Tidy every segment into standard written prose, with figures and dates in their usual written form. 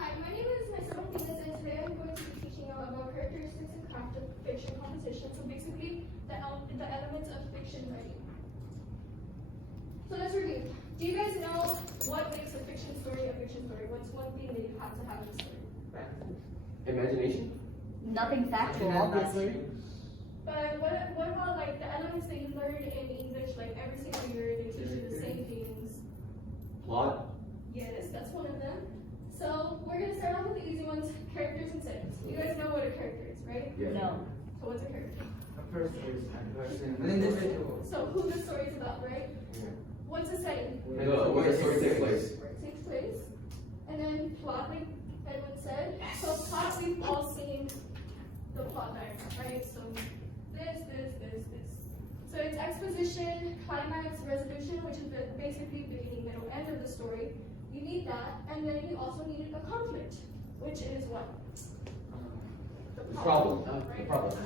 Hi, my name is Nayzetth, and today I'm going to be teaching you about characteristics and craft of fiction composition. So basically, the elements of fiction writing. So let's review. Do you guys know what makes a fiction story a fiction story? What's one thing that you have to have in a story? Right. Imagination? Nothing factual, obviously. But what about like the elements that you learn in English, like every single year they teach you the same things? Plot? Yes, that's one of them. So we're gonna start off with the easy ones, characters and settings. You guys know what a character is, right? Yeah. No. So what's a character? A person, an individual. So who the story is about, right? Yeah. What's a setting? Where the story takes place. Where it takes place. And then plot, like Edwin said. So plot, we've all seen the plot diagram, right? So this. So it's exposition, climax, resolution, which is basically beginning, middle, end of the story. You need that, and then you also need a conflict, which is what? The Problem. right? Problem.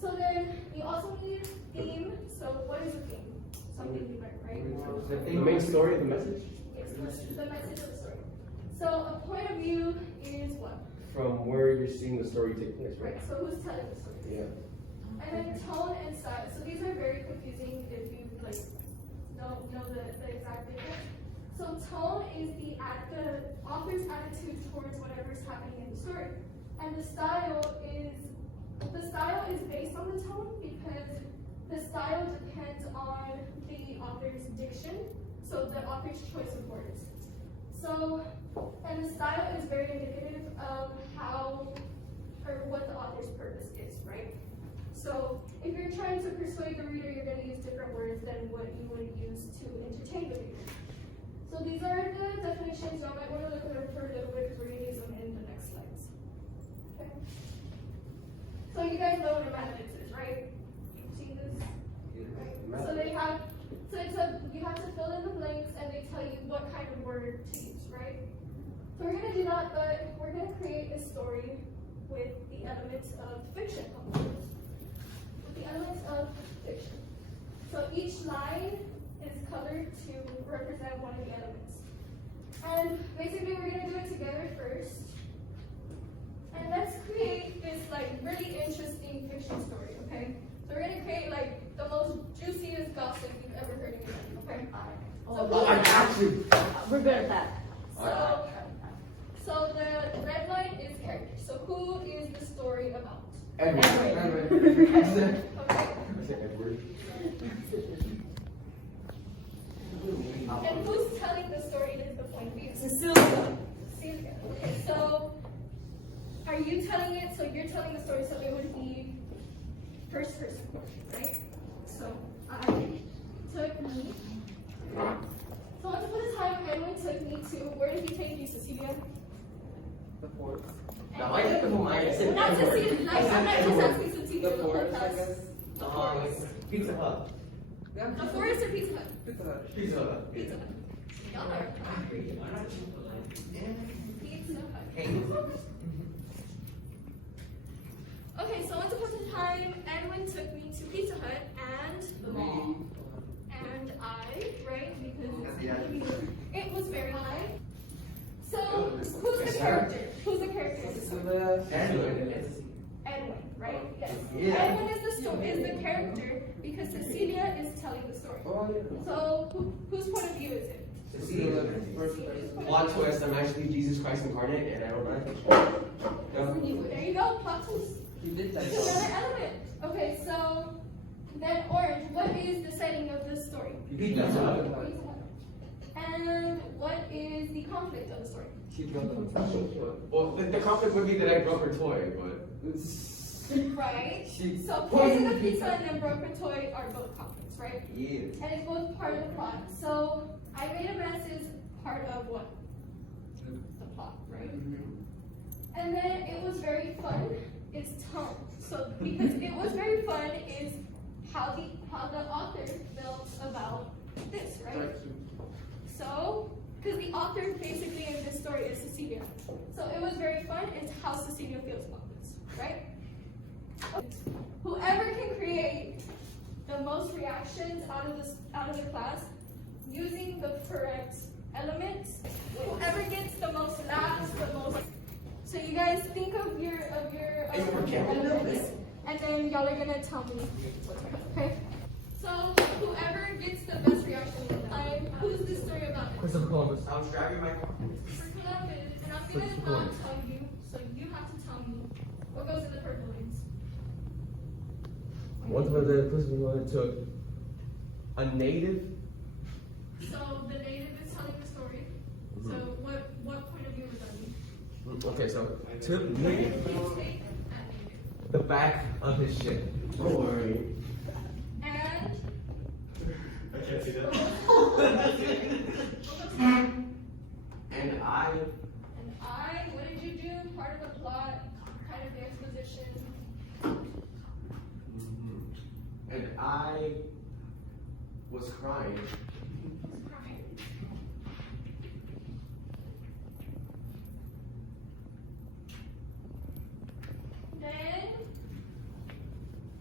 So then you also need theme. So what is a theme? Something you learn, right? The main story, the message? Yes, the message of the story. So a point of view is what? From where you're seeing the story take place, right? Right, so who's telling the story? Yeah. And then tone and style. So these are very confusing if you like don't know the exact difference. So tone is the author's attitude towards whatever's happening in the story. And the style is based on the tone because the style depends on the author's diction, so the author's choice of words. So, and the style is very indicative of how or what the author's purpose is, right? So if you're trying to persuade the reader, you're going to use different words than what you would use to entertain the reader. So these are the definitions. Y'all might want to look at them for a little bit because we're going to use them in the next slides. Okay. So you guys know what a Martinez is, right? You've seen this? Right. So they have, you have to fill in the blanks and they tell you what kind of word to use, right? So we're going to do that, but we're going to create a story with the elements of fiction. With the elements of fiction. So each line is colored to represent one of the elements. And basically we're going to do it together first. And let's create this like really interesting fiction story, okay? So we're going to create like the most juiciest gossip you've ever heard in your life, okay? I got you. We're good at that. So the red line is character. So who is the story about? Edward. Okay. I said Edward. And who's telling the story is the point of view? Cecilia. Cecilia. Okay, so are you telling it? So you're telling the story, so it would be first person, right? So I took me. So once upon a time, Edwin took me to, where did he take you, Cecilia? The forest. Now I get the whole mind. I said Not Edward. Cecilia, like, I'm not just asking Cecilia, The the whole forest, I class. guess. The forest. Pizza Hut. The forest or Pizza Hut? Pizza Hut. Pizza Hut. Pizza Hut. Y'all are hungry. Pizza Hut. Hey. Okay, so once upon a time, Edwin took me to Pizza Hut and the mall. And right? Because it was very high. So, who's the character? Who's the character? Edwin, right? Yes. Yeah. Edwin is the character because Cecilia is telling the story. So, whose point of view is it? Plot twist, I'm actually Jesus Christ incarnate and I don't know. There you go, plot twist. You did that. It's another element. Okay, so then orange, what is the setting of this story? Pizza Hut. And what is the conflict of the story? Well, the conflict would be that I broke her toy, but Right? She So poison the pizza and then broke her toy are both conflicts, right? Yeah. And it's both part of the plot. So I made a mess is part of what? The plot, right? And then it was very fun is tone. So because it was very fun is how the author felt about this, right? So, because the author basically in this story is Cecilia. So it was very fun is how Cecilia feels about this, right? Whoever can create the most reactions out of the class using the correct elements. Whoever gets the most laughs, the most. So you guys think of your elements, and then y'all are gonna tell me what's what. Okay. So whoever gets the best reaction, who's this story about? Christopher Columbus. I was driving my car. For Columbus, and I'm gonna not tell you, so you have to tell me what goes in the purple lanes. Once was the person who took a native. So the native is telling the story. So what point of view was that? Okay, so took Where did native he take that native? the back of his ship. Don't worry. And I can't see that. And I, what did you do? Part of the plot, kind of the exposition. and I was crying.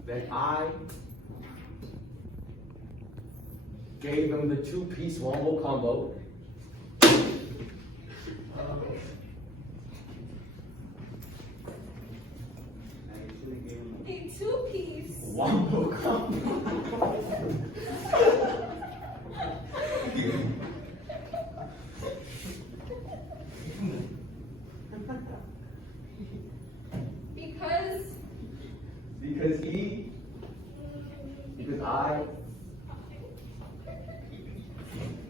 Then I gave him the 2-piece wombo combo. A 2-piece. Wombo combo.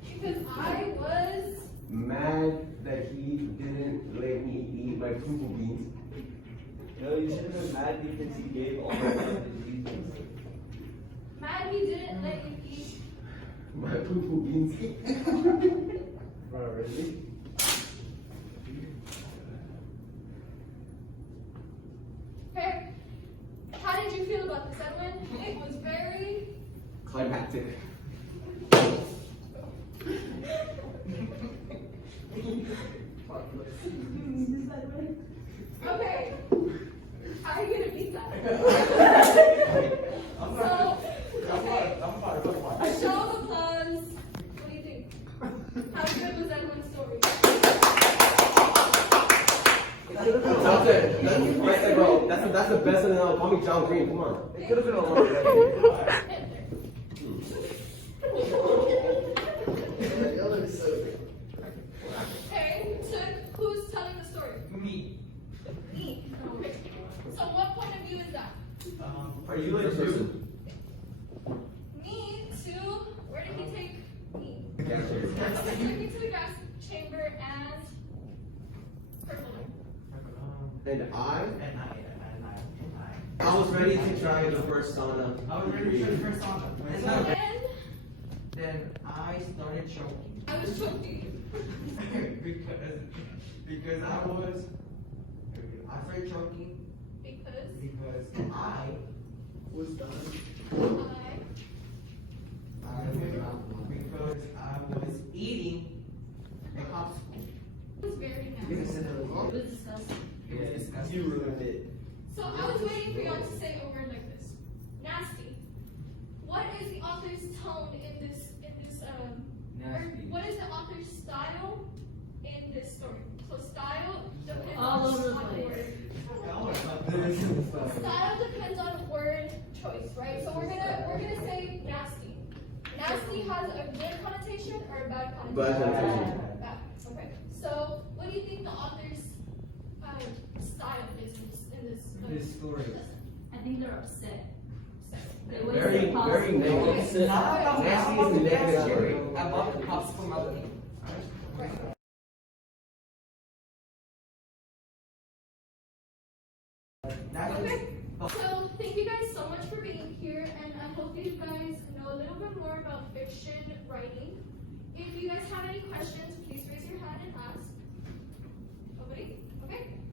Because I was mad that he didn't let me eat my poo beans. No, you shouldn't have mad because he gave all the reasons. mad he didn't let you eat. My poo beans. Bro, really? Okay. How did you feel about this, Edwin? It was very Climactic. okay. How are you gonna beat that? So, okay. A show of applause. What do you think? How good was Edwin's story? That's it. That's right there, bro. That's the best in the call me John Green. Come on. It could have been a lot better. Okay, so who's telling the story? Me. Me. Okay. So what point of view is that? Are you like person? Me to, where did he take me? The gas chamber. He took me to the gas chamber and purple. And I was ready to try the first sauna. I was ready to try the first sauna. And then Then I started choking. I was choking. because I started choking Because because I Was done. because I was eating a popsicle. was very nasty. It was disgusting. It was disgusting. You ruined it. So I was waiting for y'all to say a word like this. Nasty. What is the author's tone in this Nasty. what is the author's style in this story? So style depends All over the on place. word. Style depends on word choice, right? So we're gonna say nasty. Nasty has a good connotation or a bad connotation? Bad connotation. Bad. Okay. So what do you think the author's style is in this This story. I think they're upset. They Very, wasted very possible. negative. Nasty is a negative word. I bought the popsicle melody. Okay. So thank you guys so much for being here, and I hope you guys know a little bit more about fiction writing. If you guys have any questions, please raise your hand and ask. Nobody?